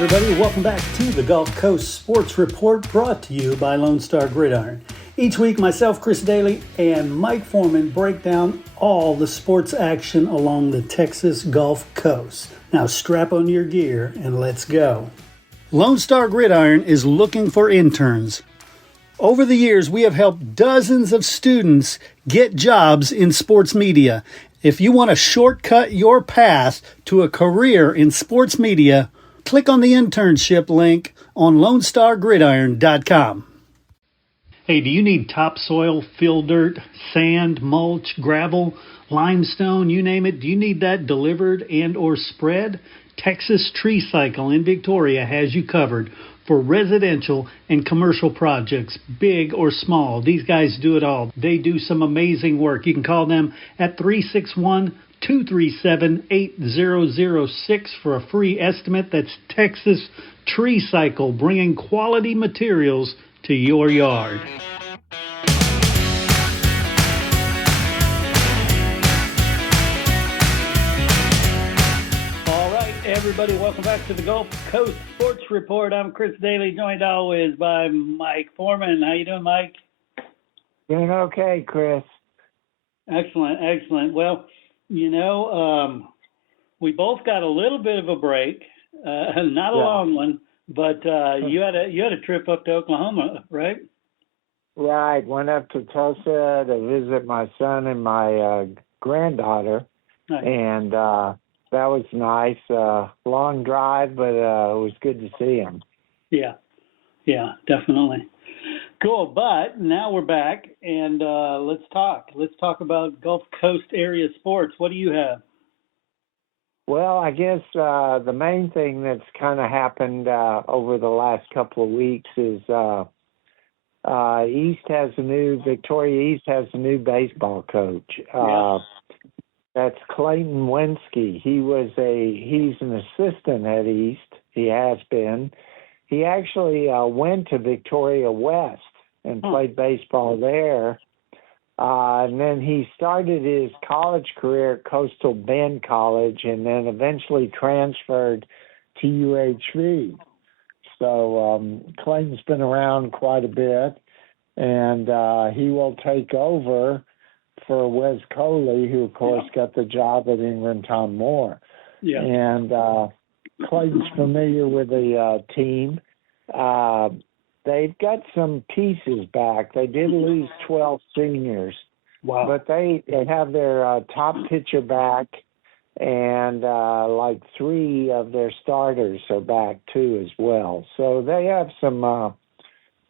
everybody. Welcome back to the Gulf Coast Sports Report, brought to you by Lone Star Gridiron. Each week, myself, Chris Daly, and Mike Foreman break down all the sports action along the Texas Gulf Coast. Now strap on your gear and let's go. Lone Star Gridiron is looking for interns. Over the years, we have helped dozens of students get jobs in sports media. If you want to shortcut your path to a career in sports media, click on the internship link on LoneStarGridiron.com. Hey, do you need topsoil, fill dirt, sand, mulch, gravel, limestone, you name it? Do you need that delivered and or spread? Texas Tree Cycle in Victoria has you covered for residential and commercial projects, big or small. These guys do it all. They do some amazing work. You can call them at 361-237-8006 for a free estimate. That's Texas Tree Cycle, bringing quality materials to your yard. All right, everybody, welcome back to the Gulf Coast Sports Report. I'm Chris Daly, joined always by Mike Foreman. How you doing, Mike? Doing okay, Chris. Excellent. Well, we both got a little bit of a break, not a long one, but you had a trip up to Oklahoma, right? Right. Went up to Tulsa to visit my son and my granddaughter, Nice. and that was nice. Long drive, but it was good to see him. Yeah, definitely. Cool, but now we're back, and let's talk. Let's talk about Gulf Coast area sports. What do you have? Well, I guess the main thing that's kind of happened over the last couple of weeks is Victoria East has a new baseball coach. That's Clayton Wenski. He's an assistant at East. He has been. He actually went to Victoria West and played baseball there. And then he started his college career at Coastal Bend College and then eventually transferred to UHV. So Clayton's been around quite a bit, and he will take over for Wes Coley, who, of course, got the job at England Tom Moore. Yeah. And Clayton's familiar with the team. They've got some pieces back. They did lose 12 seniors. Wow. But they have their top pitcher back, and like 3 of their starters are back, too, as well. So they have some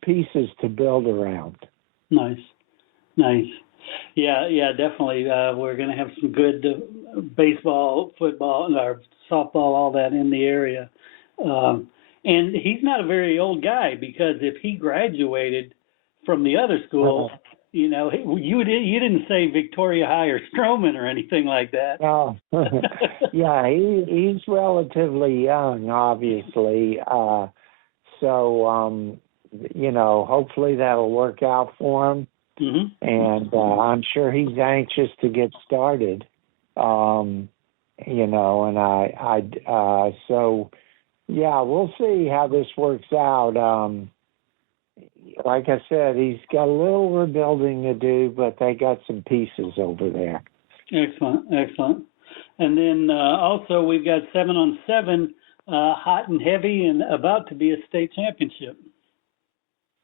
pieces to build around. Nice. Yeah, definitely. We're going to have some good baseball, football, or softball, all that in the area. And he's not a very old guy, because if he graduated from the other school, you didn't say Victoria High or Stroman or anything like that. No. Yeah, he's relatively young, obviously. So hopefully that'll work out for him. Mm-hmm. And I'm sure he's anxious to get started. Yeah, we'll see how this works out. Like I said, he's got a little rebuilding to do, but they got some pieces over there. Excellent. And then also we've got 7-on-7, hot and heavy, and about to be a state championship.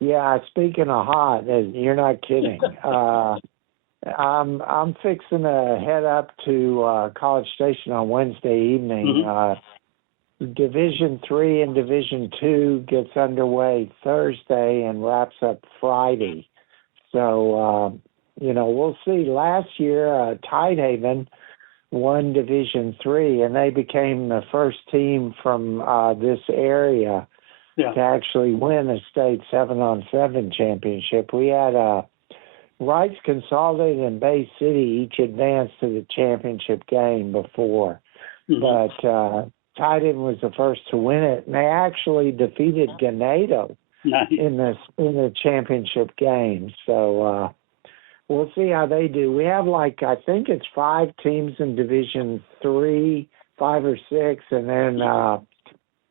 Yeah, speaking of hot, you're not kidding. I'm fixing to head up to College Station on Wednesday evening. Mm-hmm. Division III and Division II gets underway Thursday and wraps up Friday. So, we'll see. Last year, Tidehaven won Division III, and they became the first team from this area to actually win a state 7-on-7 championship. We had Rice Consolidated and Bay City each advanced to the championship game before. Mm-hmm. But Tidehaven was the first to win it, and they actually defeated Ganado in the championship game. So we'll see how they do. We have I think it's 5 teams in Division III, 5 or 6, and then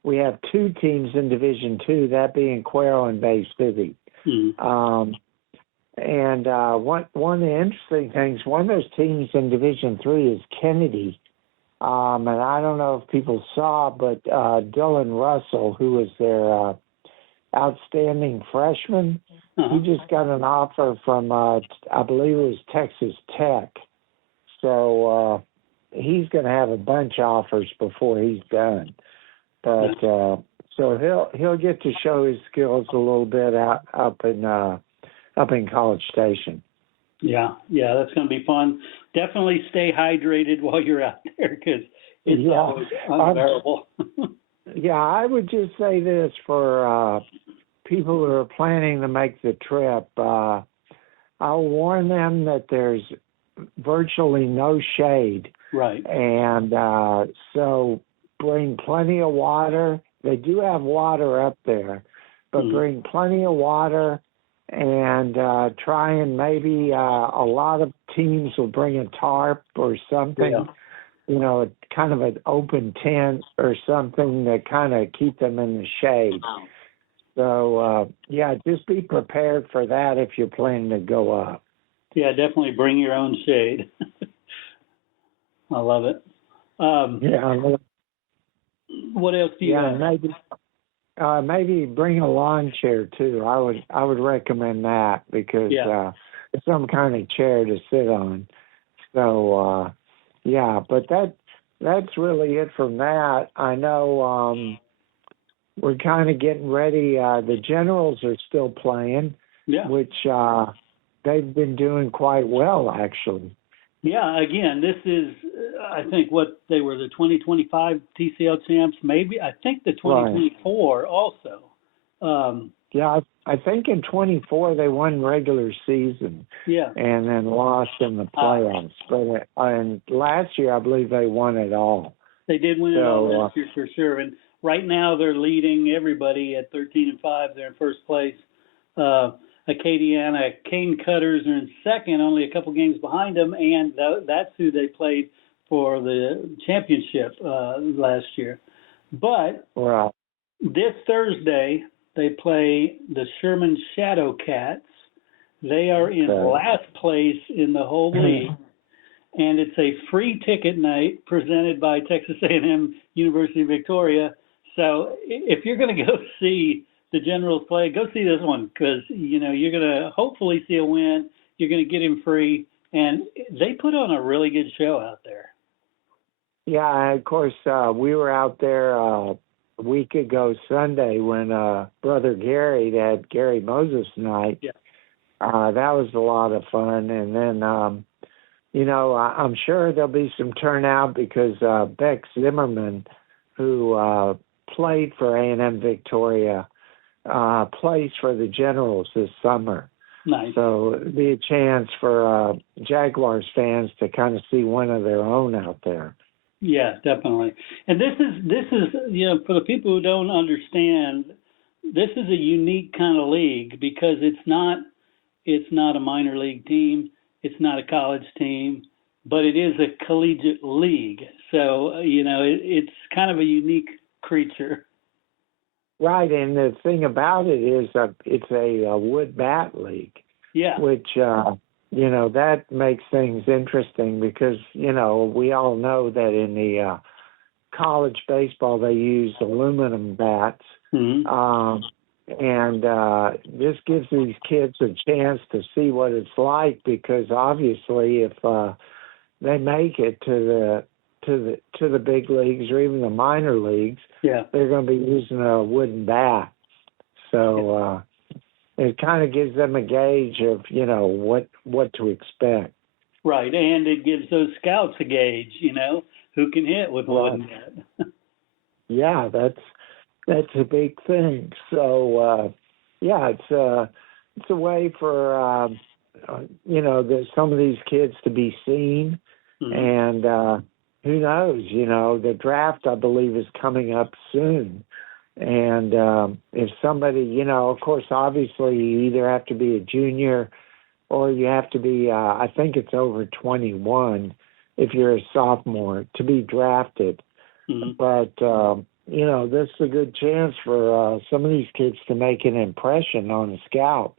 we have two teams in Division Two, that being Quero and Bay City. Mm. And one of the interesting things, one of those teams in Division Three is Kennedy. And I don't know if people saw, but Dylan Russell, who was their outstanding freshman, he just got an offer from, I believe it was Texas Tech. So he's going to have a bunch of offers before he's done. But so he'll get to show his skills a little bit up in College Station. Yeah, that's going to be fun. Definitely stay hydrated while you're out there because it's always unbearable. Yeah, I would just say this for people who are planning to make the trip. I'll warn them that there's virtually no shade. Right. And so bring plenty of water. They do have water up there, but bring plenty of water. And try and maybe a lot of teams will bring a tarp or something, kind of an open tent or something to kind of keep them in the shade. So, just be prepared for that if you're planning to go up. Yeah, definitely bring your own shade. I love it. What else do you have? Maybe bring a lawn chair too. I would recommend that because some kind of chair to sit on. So but that's really it from that. I know we're kind of getting ready. The Generals are still playing, which they've been doing quite well actually. Yeah, again, this is, I think, what they were, the 2025 TCL champs, maybe. I think the 2024 also. I think in 24 they won regular season. Yeah. And then lost in the playoffs. But and last year, I believe they won it all. They did win it all last year for sure. And right now they're leading everybody at 13-5. They're in first place. Acadiana Cane Cutters are in second, only a couple games behind them, and that's who they played for the championship last year. But this Thursday, they play the Sherman Shadow Cats. They are in last place in the whole league, and it's a free ticket night presented by Texas A&M University of Victoria. So if you're going to go see the Generals play, go see this one because, you're going to hopefully see a win. You're going to get him free. And they put on a really good show out there. Yeah, of course, we were out there a week ago Sunday when Brother Gary had Gary Moses night. Yeah. That was a lot of fun. And then, I'm sure there'll be some turnout because Beck Zimmerman, who played for A&M Victoria, plays for the Generals this summer. Nice. So it'd be a chance for Jaguars fans to kind of see one of their own out there. Yeah, definitely. And this is for the people who don't understand, this is a unique kind of league because it's not a minor league team, it's not a college team, but it is a collegiate league. So it's kind of a unique creature. Right, and the thing about it is it's a wood bat league. Yeah. Which, that makes things interesting because, we all know that in the college baseball they use aluminum bats. Mm-hmm. And this gives these kids a chance to see what it's like because obviously if they make it to the big leagues or even the minor leagues, they're going to be using a wooden bat. So it kind of gives them a gauge of, what to expect. Right, and it gives those scouts a gauge, who can hit with a wooden bat. Yeah, that's a big thing. So, it's a way for, some of these kids to be seen. Mm-hmm. And who knows, the draft, I believe, is coming up soon. And if somebody, of course, obviously you either have to be a junior or you have to be, I think it's over 21 if you're a sophomore to be drafted. Mm-hmm. But this is a good chance for some of these kids to make an impression on a scout.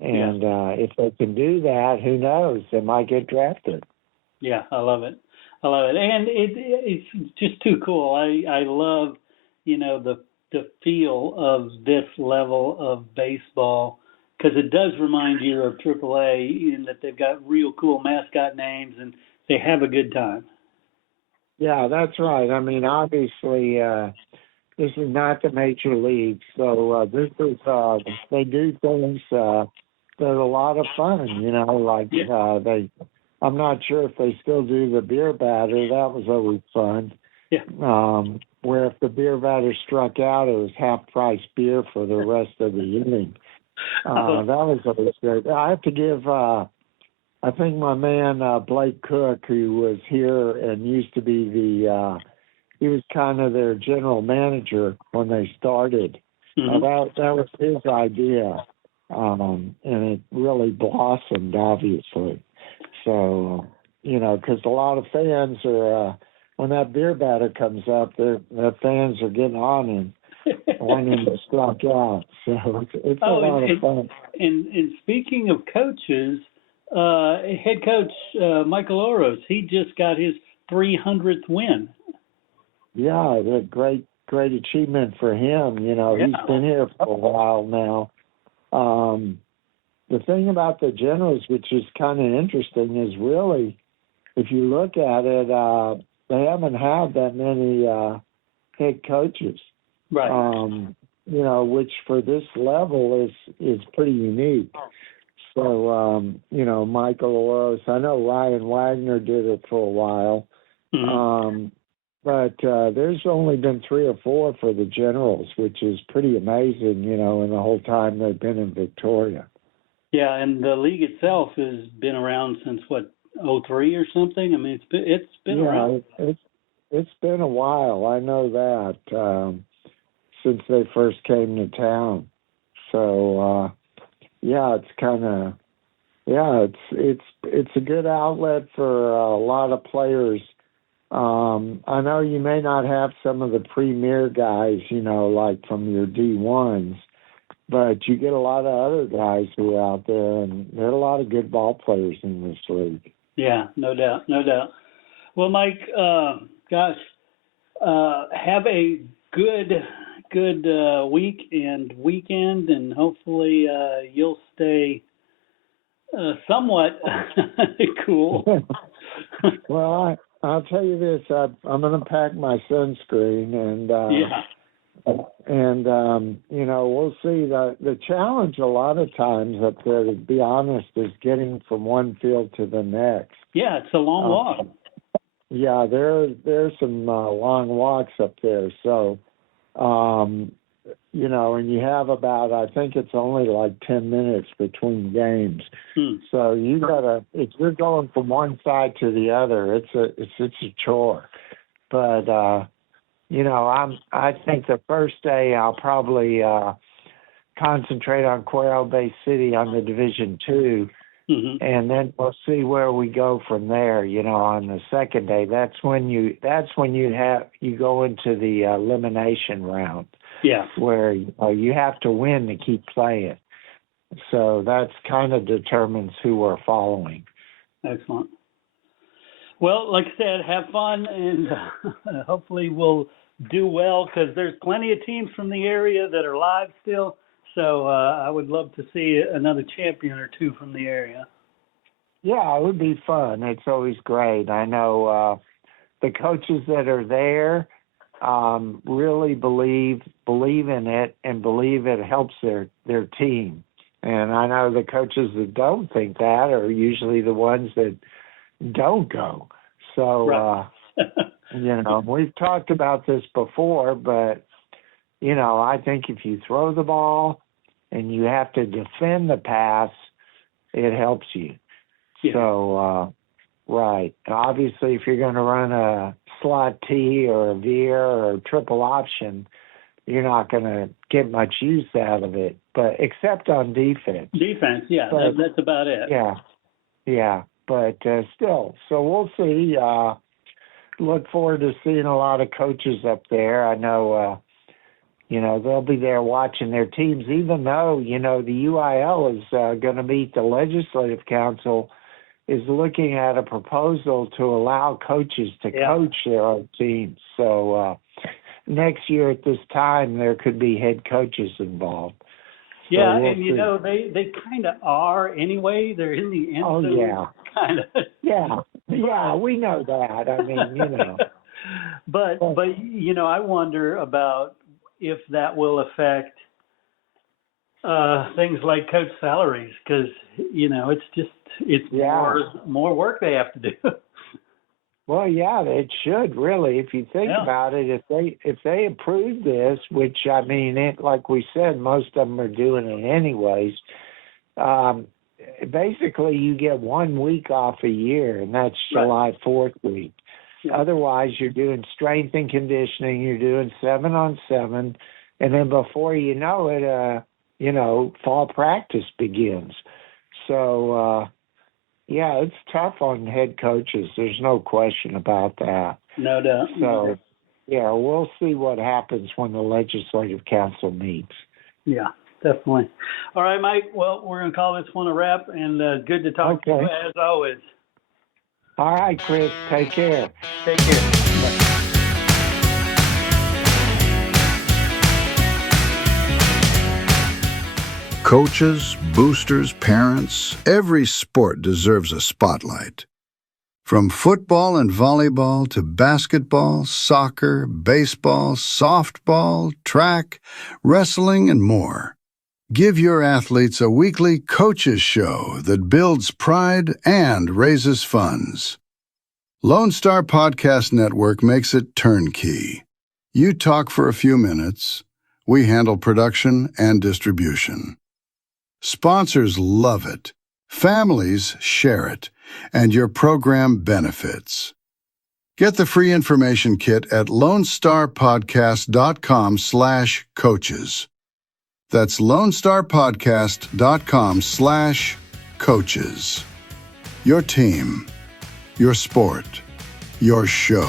And if they can do that, who knows? They might get drafted. Yeah, I love it. And it's just too cool. I love, the feel of this level of baseball, because it does remind you of AAA in that they've got real cool mascot names and they have a good time. Yeah, that's right. I mean, obviously, this is not the major league, so this is they do things that are a lot of fun. I'm not sure if they still do the beer batter. That was always fun. Yeah. Where if the beer batter struck out, it was half price beer for the rest of the inning. That was always good. I have to give. I think my man Blake Cook, who was here and used to be he was kind of their general manager when they started. Mm-hmm. That was his idea, and it really blossomed, obviously. So, because a lot of fans are, when that beer batter comes up, the fans are getting on and wanting to strike out. So it's a lot of fun. And speaking of coaches, head coach Michael Oros, he just got his 300th win. Yeah, a great achievement for him. He's been here for a while now. The thing about the Generals, which is kind of interesting, is really, if you look at it, they haven't had that many head coaches. Right. Which for this level is pretty unique. So, Michael Oros, I know Ryan Wagner did it for a while. Mm-hmm. But there's only been 3 or 4 for the Generals, which is pretty amazing, in the whole time they've been in Victoria. Yeah, and the league itself has been around since, 2003 or something? I mean, it's been around. It's been a while. I know that since they first came to town. So, it's kind of, it's a good outlet for a lot of players. I know you may not have some of the premier guys, like from your D1s, but you get a lot of other guys who are out there, and there are a lot of good ball players in this league. Yeah, no doubt. Well, Mike, have a good week and weekend, and hopefully you'll stay somewhat cool. Well, I'll tell you this: I'm going to pack my sunscreen, and we'll see. The challenge a lot of times up there, to be honest, is getting from one field to the next. Yeah, it's a long walk. Yeah, there's some long walks up there. So, and you have about, I think it's only like 10 minutes between games. So you gotta, if you're going from one side to the other, it's a chore. But I think the first day I'll probably concentrate on Quero Bay City on the Division II. Mm-hmm. And then we'll see where we go from there. On the second day, that's when you go into the elimination round. Yeah, where you have to win to keep playing. So that's kind of determines who we're following. Excellent. Well, like I said, have fun, and hopefully we'll do well, because there's plenty of teams from the area that are live still. So I would love to see another champion or two from the area. Yeah, it would be fun. It's always great. I know the coaches that are there really believe in it and believe it helps their team. And I know the coaches that don't think that are usually the ones that don't go. So, right. We've talked about this before, but, I think if you throw the ball and you have to defend the pass, it helps you. Yeah. So, right. Obviously, if you're going to run a slot T or a veer or a triple option, you're not going to get much use out of it, but except on defense. Defense, yeah, but, that's about it. Yeah, but still. So we'll see. look forward to seeing a lot of coaches up there. I know, they'll be there watching their teams, even though, the UIL is going to meet the Legislative Council is looking at a proposal to allow coaches to coach their own teams. So next year at this time, there could be head coaches involved. Yeah, so we'll and see. they kind of are anyway. They're in the end. Oh, yeah. Kind of. Yeah, we know that. I mean, But I wonder about if that will affect things like coach salaries, because it's more work they have to do. Well, yeah, it should really. If you think about it, if they approve this, which I mean, like we said, most of them are doing it anyways. Basically, you get 1 week off a year, and that's July 4th week. Yeah. Otherwise, you're doing strength and conditioning. You're doing 7-on-7, and then before you know it, fall practice begins. So. It's tough on head coaches. There's no question about that. No doubt. So, we'll see what happens when the Legislative Council meets. Yeah, definitely. All right, Mike. Well, we're going to call this one a wrap, and good to talk to you as always. All right, Chris. Take care. Take care. Bye. Coaches, boosters, parents, every sport deserves a spotlight. From football and volleyball to basketball, soccer, baseball, softball, track, wrestling, and more. Give your athletes a weekly coaches show that builds pride and raises funds. Lone Star Podcast Network makes it turnkey. You talk for a few minutes. We handle production and distribution. Sponsors love it, families share it, and your program benefits. Get the free information kit at lonestarpodcast.com/coaches. That's lonestarpodcast.com/coaches. Your team, your sport, your show.